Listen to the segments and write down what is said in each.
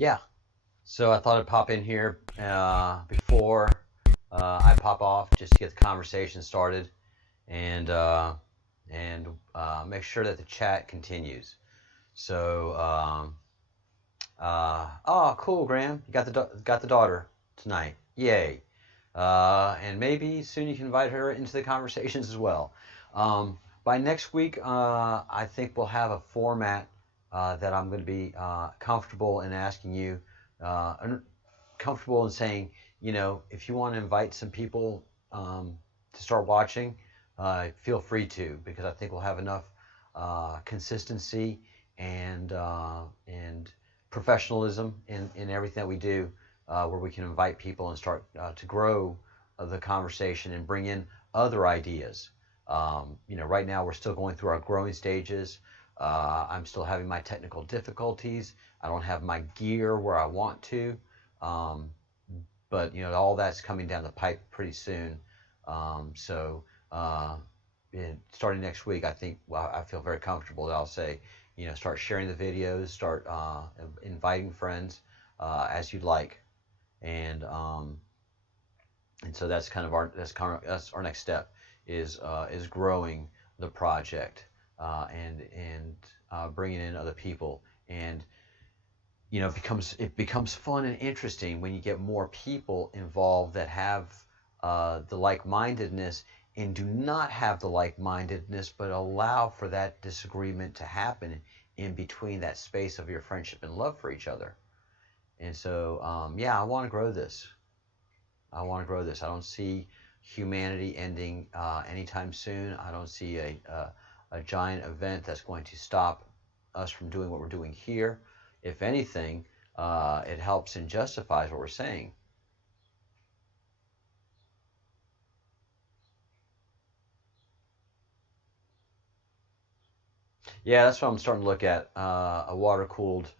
Yeah, so I thought I'd pop in here before I pop off just to get the conversation started and make sure that the chat continues. So, oh, cool, Graham, you got the daughter tonight. Yay! And maybe soon you can invite her into the conversations as well. By next week, I think we'll have a format that I'm going to be comfortable in asking you, comfortable in saying, if you want to invite some people to start watching, feel free to, because I think we'll have enough consistency and professionalism in everything that we do, where we can invite people and start to grow the conversation and bring in other ideas. Right now we're still going through our growing stages. I'm still having my technical difficulties. I don't have my gear where I want to, but all that's coming down the pipe pretty soon. So starting next week, I think I feel very comfortable that I'll say, start sharing the videos, start inviting friends as you'd like, and so that's our next step is growing the project and bringing in other people, and it becomes fun and interesting when you get more people involved that have the like-mindedness and do not have the like-mindedness, but allow for that disagreement to happen in between that space of your friendship and love for each other. And so, I want to grow this. I don't see humanity ending anytime soon. I don't see a giant event that's going to stop us from doing what we're doing here. If anything, it helps and justifies what we're saying. Yeah, that's what I'm starting to look at. A water-cooled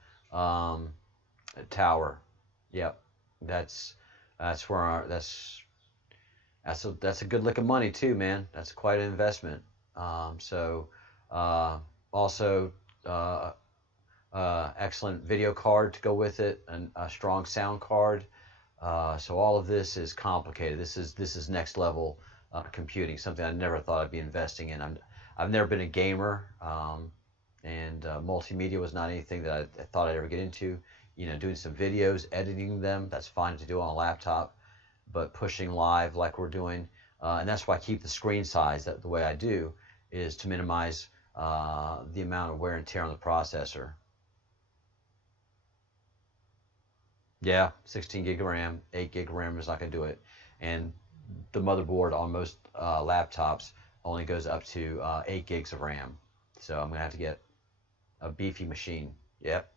tower. Yep, that's where that's a good lick of money too, man. That's quite an investment. So also excellent video card to go with it, and a strong sound card. So all of this is complicated. This is next level computing. Something I never thought I'd be investing in. I've never been a gamer, and multimedia was not anything that I thought I'd ever get into. Doing some videos, editing them, that's fine to do on a laptop, but pushing live like we're doing, and that's why I keep the screen size the way I do, is to minimize the amount of wear and tear on the processor. Yeah, 16 gig of RAM, 8 gig of RAM is not going to do it, and the motherboard on most laptops only goes up to 8 gigs of RAM, so I'm going to have to get a beefy machine. Yep.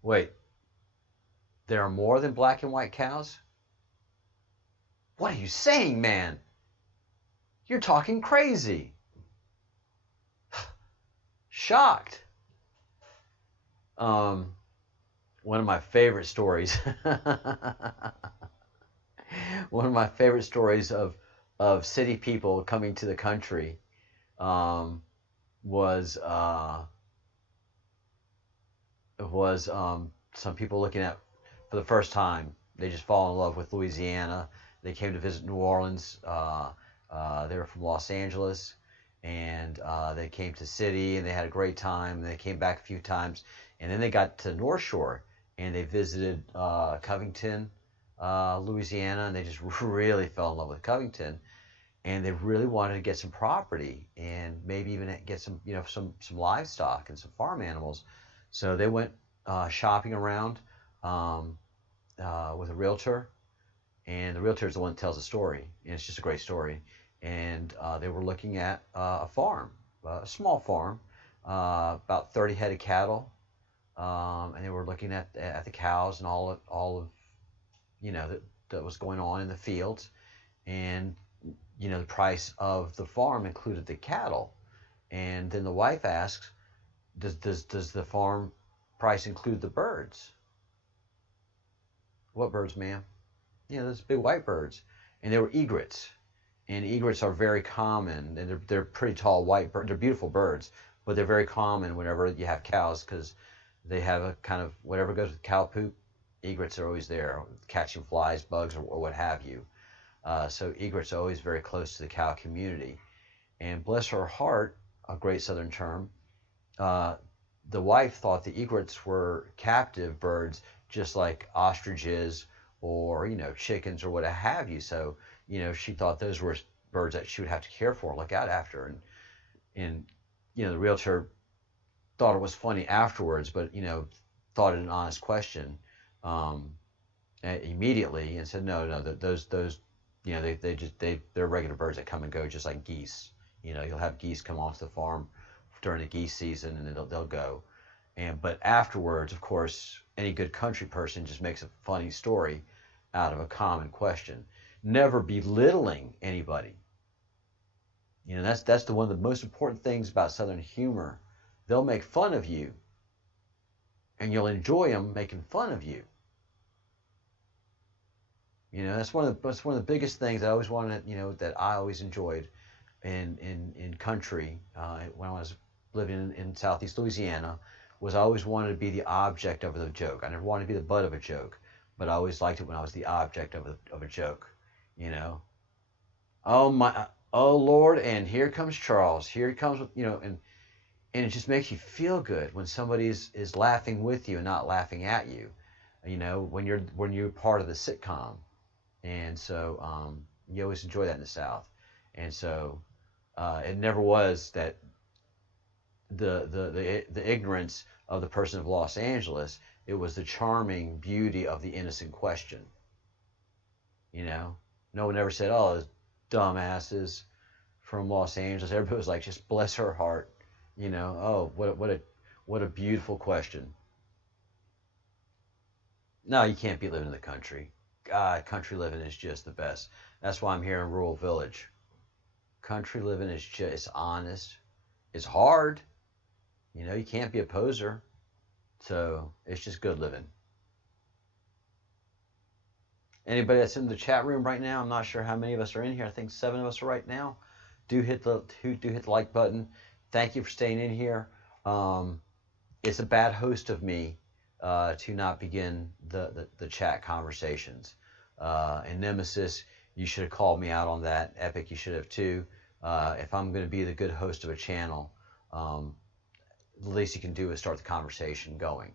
Wait, there are more than black and white cows? What are you saying, man? You're talking crazy. Shocked. One of my favorite stories. One of my favorite stories of city people coming to the country was some people looking at for the first time. They just fall in love with Louisiana. They came to visit New Orleans. They were from Los Angeles, and they came to the city, and they had a great time. And they came back a few times, and then they got to North Shore, and they visited Covington, Louisiana, and they just really fell in love with Covington, and they really wanted to get some property and maybe even get some livestock and some farm animals. So they went shopping around with a realtor, and the realtor is the one that tells the story, and it's just a great story. and they were looking at a farm, a small farm, about 30 head of cattle, and they were looking at the cows and all of that was going on in the fields, and the price of the farm included the cattle, and then the wife asks, does the farm price include the birds? What birds, ma'am? Those big white birds, and they were egrets, and egrets are very common, and they're pretty tall white birds. They're beautiful birds, but they're very common whenever you have cows because they have a kind of whatever goes with cow poop. Egrets are always there, catching flies, bugs, or what have you. So egrets are always very close to the cow community. And bless her heart, a great Southern term, the wife thought the egrets were captive birds, just like ostriches or chickens or what have you. So she thought those were birds that she would have to care for, look out after, and the realtor thought it was funny afterwards, but thought it an honest question immediately, and said no, those they're regular birds that come and go just like geese. You'll have geese come off the farm during the geese season, and then they'll go. But afterwards, of course, any good country person just makes a funny story out of a common question, never belittling anybody. That's one of the most important things about Southern humor. They'll make fun of you, and you'll enjoy them making fun of you. That's one of the biggest things I always wanted. That I always enjoyed in country when I was living in Southeast Louisiana, was I always wanted to be the object of the joke. I never wanted to be the butt of a joke, but I always liked it when I was the object of a joke. Oh Lord, and here comes Charles. Here he comes with and it just makes you feel good when somebody is laughing with you and not laughing at you. When you're part of the sitcom, and so you always enjoy that in the South, and so it never was that the ignorance of the person of Los Angeles. It was the charming beauty of the innocent question. No one ever said, "Oh, those dumbasses from Los Angeles." Everybody was like, "Just bless her heart." Oh, what a beautiful question. No, you can't be living in the country. God, country living is just the best. That's why I'm here in rural village. Country living is just honest. It's hard. You can't be a poser. So it's just good living. Anybody that's in the chat room right now, I'm not sure how many of us are in here. I think 7 of us are right now. Do hit the like button. Thank you for staying in here. It's a bad host of me to not begin the chat conversations. And Nemesis, you should have called me out on that. Epic, you should have too. If I'm going to be the good host of a channel, the least you can do is start the conversation going.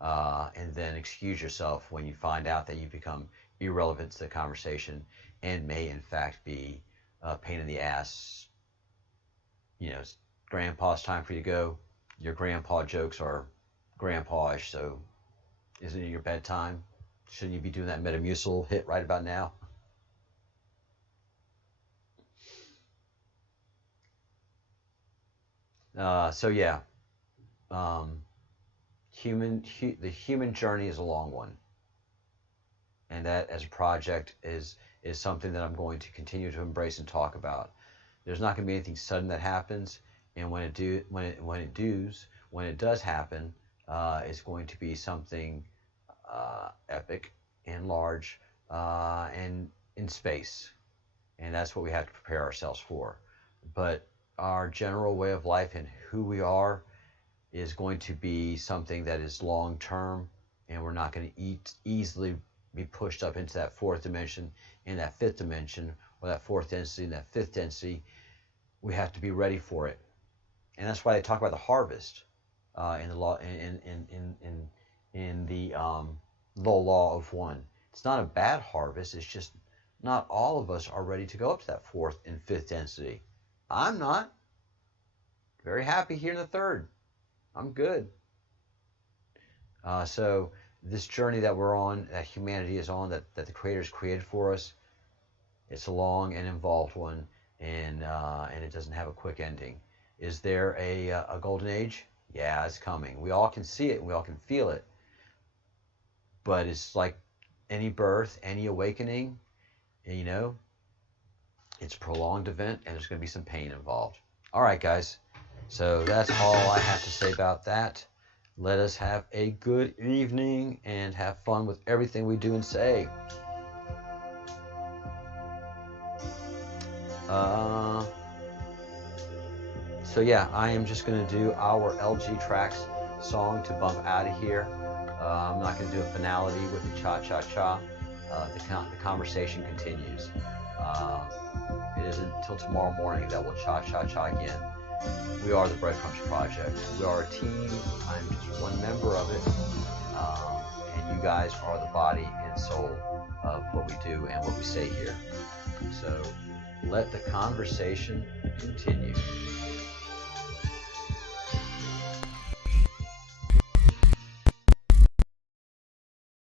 And then excuse yourself when you find out that you become irrelevant to the conversation and may in fact be a pain in the ass. It's grandpa's time for you to go. Your grandpa jokes are grandpa-ish, so isn't it your bedtime? Shouldn't you be doing that Metamucil hit right about now? So yeah, the human journey is a long one, and that as a project is something that I'm going to continue to embrace and talk about. There's not going to be anything sudden that happens, and when it does happen, it's going to be something epic and large and in space, and that's what we have to prepare ourselves for. But our general way of life and who we are is going to be something that is long term, and we're not going to easily be pushed up into that fourth dimension and that fifth dimension, or that fourth density and that fifth density. We have to be ready for it, and that's why they talk about the harvest in the law in the law of one. It's not a bad harvest. It's just not all of us are ready to go up to that fourth and fifth density. I'm not. Very happy here in the third. I'm good. So this journey that we're on, that humanity is on, that the Creator's created for us, it's a long and involved one. and it doesn't have a quick ending. Is there a golden age? Yeah, it's coming. We all can see it. We all can feel it. But it's like any birth, any awakening, you know, it's a prolonged event, and there's going to be some pain involved. All right, guys. So that's all I have to say about that. Let us have a good evening and have fun with everything we do and say. So yeah, I am just going to do our LG Tracks song to bump out of here. I'm not going to do a finality with the cha-cha-cha. The conversation continues. It is until tomorrow morning that we'll cha-cha-cha again. We are the Breadcrumbs Project. We are a team. I'm just one member of it. And you guys are the body and soul of what we do and what we say here. So let the conversation continue.